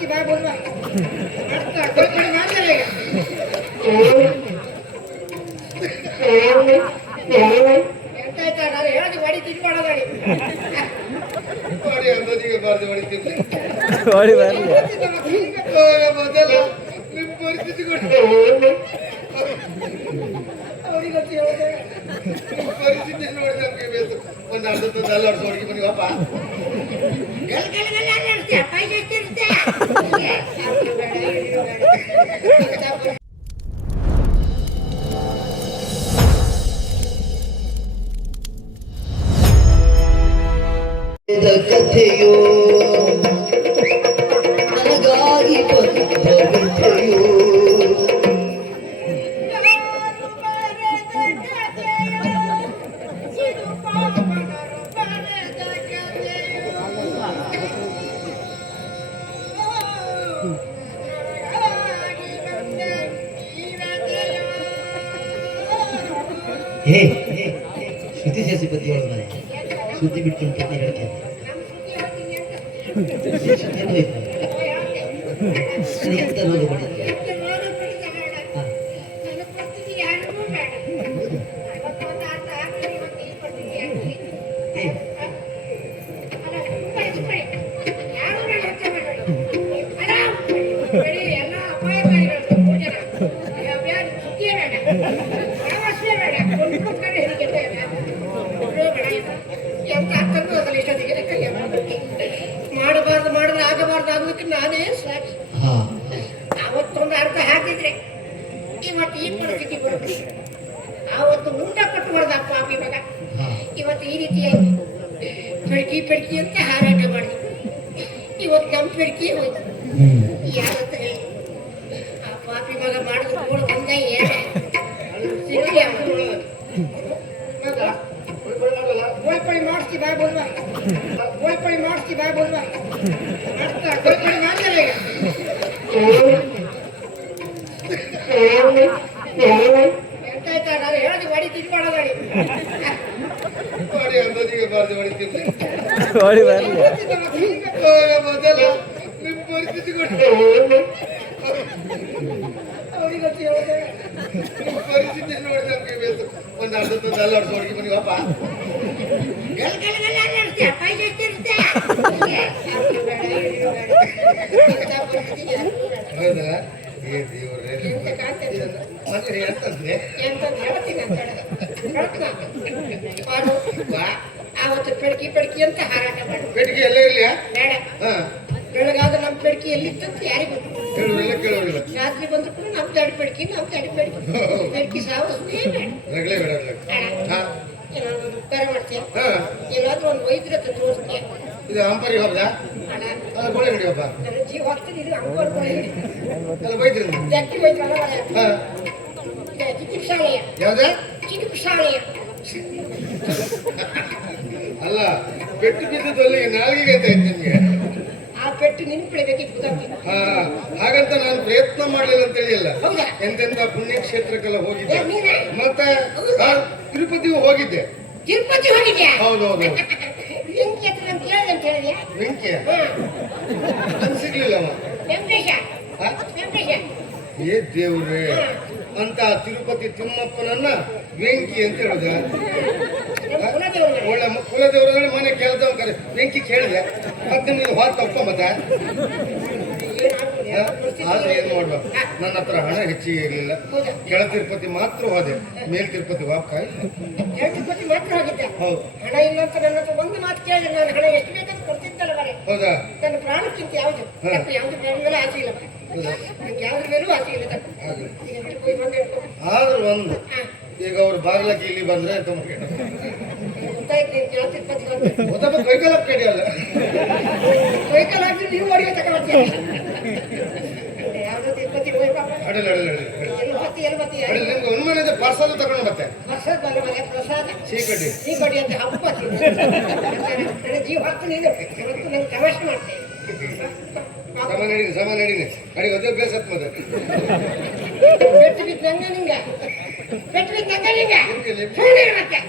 ಮಾಡಿಸಿ ಬಾ ಬಲ್ವಾ ಮಾಡ್ತಾರೆ ಎಂತಾಯ್ತಾ ನಾನು ಹೇಳೋದು ಹೊಡಿ ತಿಂದು ಮಾಡೋದಾಡಿ ಹೊಡಿ ಅಂದೋದಿಗೆ ಬಾರ್ದು ಹೊಡಿತಿದ್ದೆ ಹೊಡಿ ಬಾರ್ದು ಮೊದಲ ನಿಮ್ಮ ಪರಿಸ್ಥಿತಿ ಕೊಟ್ಟು ಅವ್ರಿಗೆ ಗೊತ್ತಿ ಹೇಳೋದು ನಿಮ್ಮ ಪರಿಸ್ಥಿತಿ ನೋಡಿ ನಮಗೆ ಬೇಕು ಒಂದು ಅರ್ಧದ ಅಲ್ಲ ಅರ್ಧ ಹೊಡಿಗೆ ಬನ್ನಿ ಪಾಪ ಕಥೆಯೋ ನನಗಾಗಿ ಬಂದ ಕಥೆಯೋ ಹೇ ಶ್ರುತಿ ಸೇರಿಸಿ ಮನೆ ಸುದ್ದಿ ಬಿಟ್ಟು ಅಂತ ಹೇಳ್ತೇನೆ ಎಂತ ರೋಗ ಬರುತ್ತೆ ಮಾಡಬಾರ್ದು ಮಾಡಿದ್ರೆ ಆಗಬಾರ್ದು ಆಗೋದಕ್ಕೆ ನಾನೇ ಸಾಕ್ಷಿ ಅವತ್ತೊಂದು ಅರ್ಥ ಹಾಕಿದ್ರೆ ಇವತ್ತು ಈ ಪರಿಸ್ಥಿತಿ ಬರುತ್ತೆ ಆವತ್ತು ಊಟ ಕೊಟ್ಟು ಹೊಡೆದ ಪಾಪಿ ಮಗ ಇವತ್ತು ಈ ರೀತಿಯಾಗಿ ಪೆಡ್ಕಿ ಅಂತ ಹಾರಾಟ ಮಾಡಿದ್ರು ಇವತ್ತು ನಮ್ಮ ಪೆಡ್ಕಿ ಹೋಯ್ತು ಯಾವತ್ತ ಹೇಳಿ ಆ ಪಾಪಿ ಮಗ ಮಾಡಿದ್ರು ಕೂಡ ಒಂದೇ ಸಿಕ್ಕಿ ಗೋಳ್ಪಳಿ ಮಾಡಿಸ್ತಿ ಬಾ ಬಲ್ವಾ ಗೋಳ್ಪಳಿ ಮಾಡಿಸ್ತಿ ಬಾ ಬಲ್ವಾ ಗೋಳ್ಪಳಿ ಮಾಡ್ತಾರೆ ಎಂತಾಯ್ತಾ ನಾನು ಹೇಳೋದು ಹೊಡಿ ತಿಂದು ಮಾಡೋದಾಡಿ ಹೊಡಿ ಅಂದೋದಿಗೆ ಬಾರ್ದು ಹೊಡಿತಿದ್ದೆ ಹೊಡಿ ಬಾರ್ದು ಮೊದಲ ನಿಮ್ಮ ಪರಿಸ್ಥಿತಿ ಕೊಟ್ಟು ಅವ್ರಿಗೆ ಗೊತ್ತಿ ಹೇಳೋದು ನಿಮ್ಮ ಪರಿಸ್ಥಿತಿ ನೋಡಿ ನಮಗೆ ಬೇಕು ಒಂದು ಅರ್ಧದ ಅಲ್ಲ ಅರ್ಧ ಹೊಡಿಗೆ ಬನ್ನಿ ಪಾಪ ಹೌದಾ ಏ ದೇವರೇ ಎಂತಂದ್ರೆ ಆವತ್ತು ಪೆಡ್ಕಿ ಅಂತ ಹಾರಾಟ ಮಾಡಿ ಪೆಟ್ಟಿಗೆ ಎಲ್ಲ ಇರ್ಲಿಯಾ ಬೇಡ ಬೆಳಗಾದ ನಮ್ಮ ಪೆಡ್ಕಿ ಎಲ್ಲಿತ್ತಂತ ಯಾರಿಗೂ ಕೇಳೋರಿಲ್ಲ ರಾತ್ರಿ ಬಂದ್ರು ಕೂಡ ನಮ್ದು ಅಡಿ ಪೆಡ್ಕಿ ಸಾವು ರಗಳೆ ಬೇಡ ಏನಾದ್ರು ಉಪಕಾರ ಮಾಡ್ತೀಯ ಏನಾದ್ರೂ ಒಂದು ವೈದ್ಯರ ಹತ್ರ ತೋರಿಸ್ತೀಯ ಇದು ಅಂಪರಿ ಹೌದಾ ಅದು ಗೋಳೆ ಹಿಡಿಯಪ್ಪ ನನ್ನ ಜೀವ ಹೋಗ್ತೀನಿ ಇದು ಅಂಕೋಡ್ಕೊಳ್ಳಿ ಎಲ್ಲ ಬೈದ್ರಿ ಜಟ್ಟಿ ವೈದ್ಯರಲ್ಲ ಚಿಕಿತ್ಸಾಲಯ ಯಾವ್ದ ಚಿಕಿತ್ಸಾಲಯ ಅಲ್ಲ ಪೆಟ್ಟು ಬಿದ್ದದಲ್ಲಿ ನಾಲ್ಗಿಗೆ ಅಂತ ಇತ್ತು ನಿಮ್ಗೆ ಆ ಪೆಟ್ಟು ನಿನ್ಪಳಿಬೇಕಿತ್ತು ಗೊತ್ತಾಗ್ತಿಲ್ಲ ಹಾಗಂತ ನಾನು ಪ್ರಯತ್ನ ಮಾಡಲಿಲ್ಲ ಅಂತ ಹೇಳಿಲ್ಲ ಹೌದಾ ಎಂತೆಂತ ಪುಣ್ಯಕ್ಷೇತ್ರಕ್ಕೆಲ್ಲ ಹೋಗಿದ್ದೆ ನೀನೇ ಮತ್ತೆ ತಿರುಪತಿಗೂ ಹೋಗಿದ್ದೆ ತಿರುಪತಿ ಹೋಗಿದ್ಯಾ ಹೌದೌದು ಬೆಂಕಿ ಹತ್ರ ನಾನು ಕೇಳಿದೆ ಅಂತ ಹೇಳಿದ್ಯಾ ಬೆಂಕಿ ನನ್ ಸಿಗ್ಲಿಲ್ಲ ವೆಂಕಟೇಶ ಏ ದೇವ್ರೇ ಅಂತ ತಿರುಪತಿ ತಿಮ್ಮಪ್ಪನನ್ನ ಬೆಂಕಿ ಅಂತ ಹೇಳುದ ಒಳ್ಳೆ ಕುಲದೇವ್ರ ಮನೆ ಕೇಳ್ದವ್ ಕರೆ ಬೆಂಕಿ ಕೇಳಿದೆ ಮತ್ತೆ ನೀವು ಹಾಲು ತಪ್ಕೊಂಬತ್ತ ಆದ್ರೆ ಏನ್ ಮಾಡ್ಬೇಕು ನನ್ನ ಹತ್ರ ಹಣ ಹೆಚ್ಚಿಗೆ ಇರಲಿಲ್ಲ ಕೆಳ ತಿರುಪತಿ ಮಾತ್ರ ಹೋದೆ ಮೇಲ್ ತಿರುಪತಿ ವಾಪಸ್ ತಿರುಪತಿ ಮಾತ್ರ ಹೋಗಿದ್ದೆ ಹೌದು ಹಣ ಇಲ್ಲ ಅಂತ ನನ್ನ ಹತ್ರ ಒಂದು ಮಾತು ಕೇಳಿದ್ರೆ ನಾನು ಹಣ ಎಷ್ಟು ಬೇಕಾದ್ರೂ ಕೊಡ್ತಿದ್ದಲ್ಲ ಬರೀ ಹೌದಾ ನನ್ನ ಪ್ರಾಣಕ್ಕಿಂತ ಯಾವ್ದು ಯಾವ್ದು ಮೇಲೆ ಆಸೆ ಇಲ್ಲ ನಂಗೆ ಯಾವ್ದ್ರ ಮೇಲೂ ಆಸೆ ಇಲ್ಲ ಆದ್ರೂ ಒಂದು ಈಗ ಅವ್ರು ಬಾಗ್ಲಕ್ಕೆ ಇಲ್ಲಿ ಬಂದ್ರೆ ಅಂತ ಗೊತ್ತಾಯ್ತು ನೀನು ಕೆಳ ತಿರುಪತಿ ಗೊತ್ತಪ್ಪ ಕೈಕಾಲ ಕಡಿ ಅಲ್ಲ ಕೈಕಾಲ ಹಾಕಿ ನೀವು ಅಡಿಗೆ ತಗೊಳ್ತೀವಿ ಯಾವ್ದೋ ತಿರುಪತಿ ಹೋಗಿ ಪಾಪ ಅಡಿಲ್ಲ ಎಲ್ಲಿ ಬತ್ತಿ ನಿಮ್ಗೆ ಉನ್ಮನೆದ ಪಾರ್ಸಲ್ ತಗೊಂಡು ಮತ್ತೆ ಪ್ರಸಾದ ಸೀಕಡ್ಡಿ ಸೀಕಡ್ಡಿ ಅಂತ ಹಬ್ಬ ನನ್ನ ಜೀವ ಹಾಕ್ತು ನೀನು ಇವತ್ತು ನಂಗೆ ತಮಾಷೆ ಮಾಡ್ತೇನೆ ಸಮ ನಡೀನಿ ಅಡಿಗೆ ಒದ್ದೆ ಬೇಸ್ ಹತ್ ಮತ್ತೆ ಪೆಟ್ಟು ಬಿದ್ದು ನಂಗೆ ನಿಂಗೆ ಪೆಟ್ಟು ಬಿದ್ದು ನಂಗೆ ನಿಂಗೆ ಸುಮ್ಮನೆ ಮತ್ತೆ